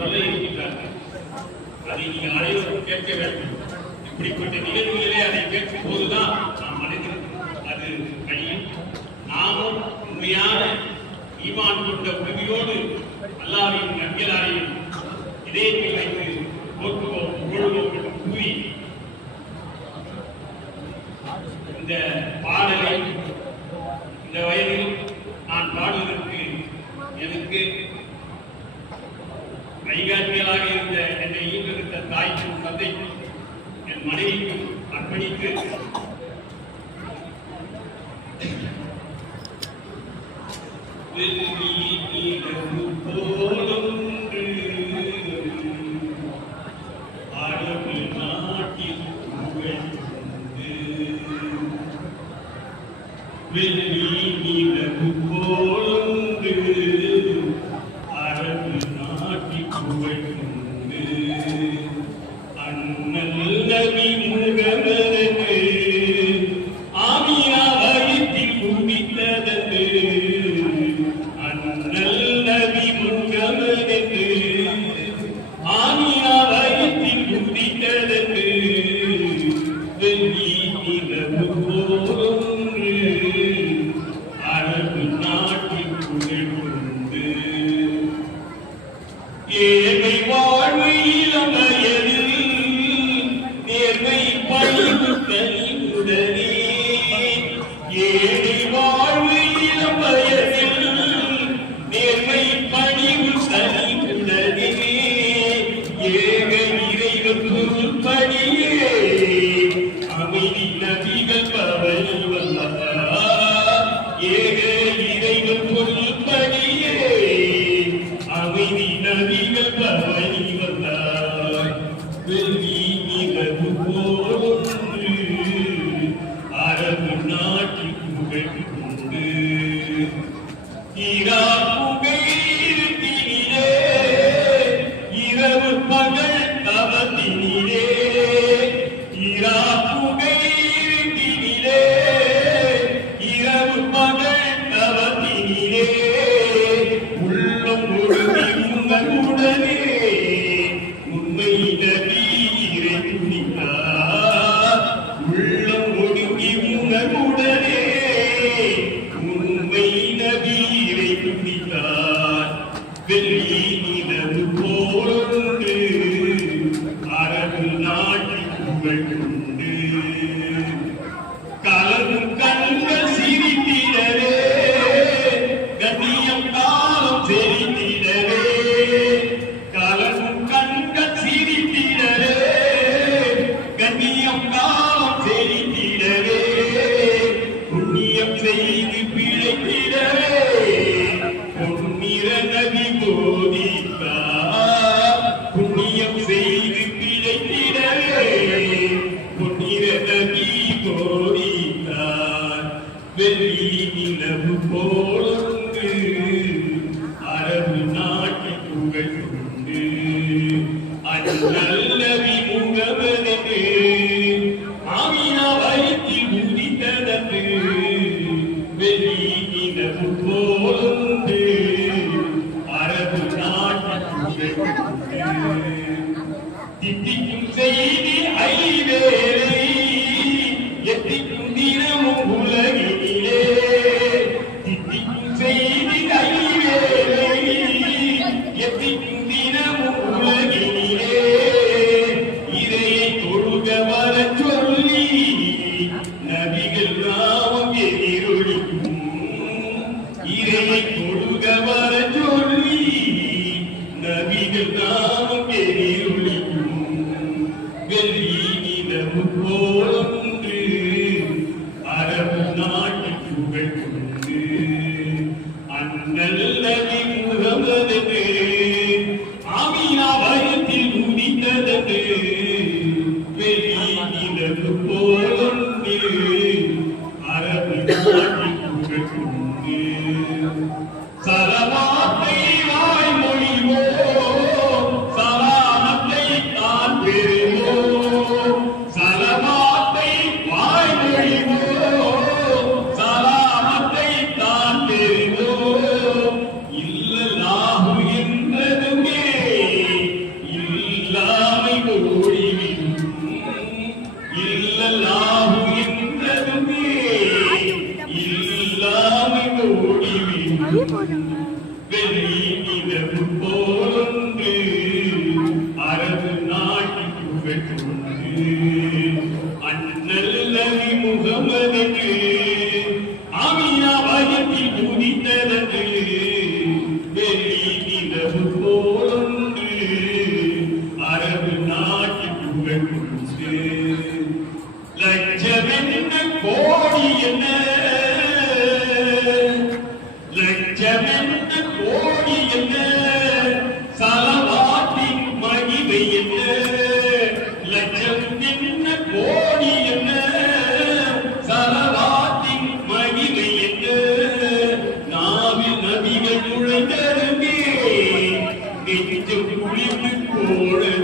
சொல்ல இருக்கின்றார்கள். அதை நீங்கள் அனைவரும் கேட்க வேண்டும். இப்படிப்பட்ட நிகழ்வுகளிலே அதை கேட்கும் போதுதான் நாம் மனிதனுக்கு அது கழியும். நாமும் உண்மையான ஈமான் கொண்ட உறுதியோடு அல்லாஹ்வின் நபிகளாரையும் இதயத்தில் வைத்து போற்றுவோம், புகழுவோம் என்று கூறி இந்த பாடலை இந்த வயதில் நான் பாடுவதற்கு எனக்கு வழிகாட்டிகளாக இருந்த என்னை ஈன்றெடுத்த தாய்க்கும் தந்தைக்கும் என் மனைவிக்கும் அர்ப்பணித்து Beni என்ன லட்சம் என்ன கோடி என்ன சலவாத்தின் மகிமை என்ன லட்சம் என்ன கோடி என்ன சலவாத்தின் மகிமை என்ன நாவில் நபிகள் நுழைந்தருமே நெஞ்சம் குளிர்ந்து போட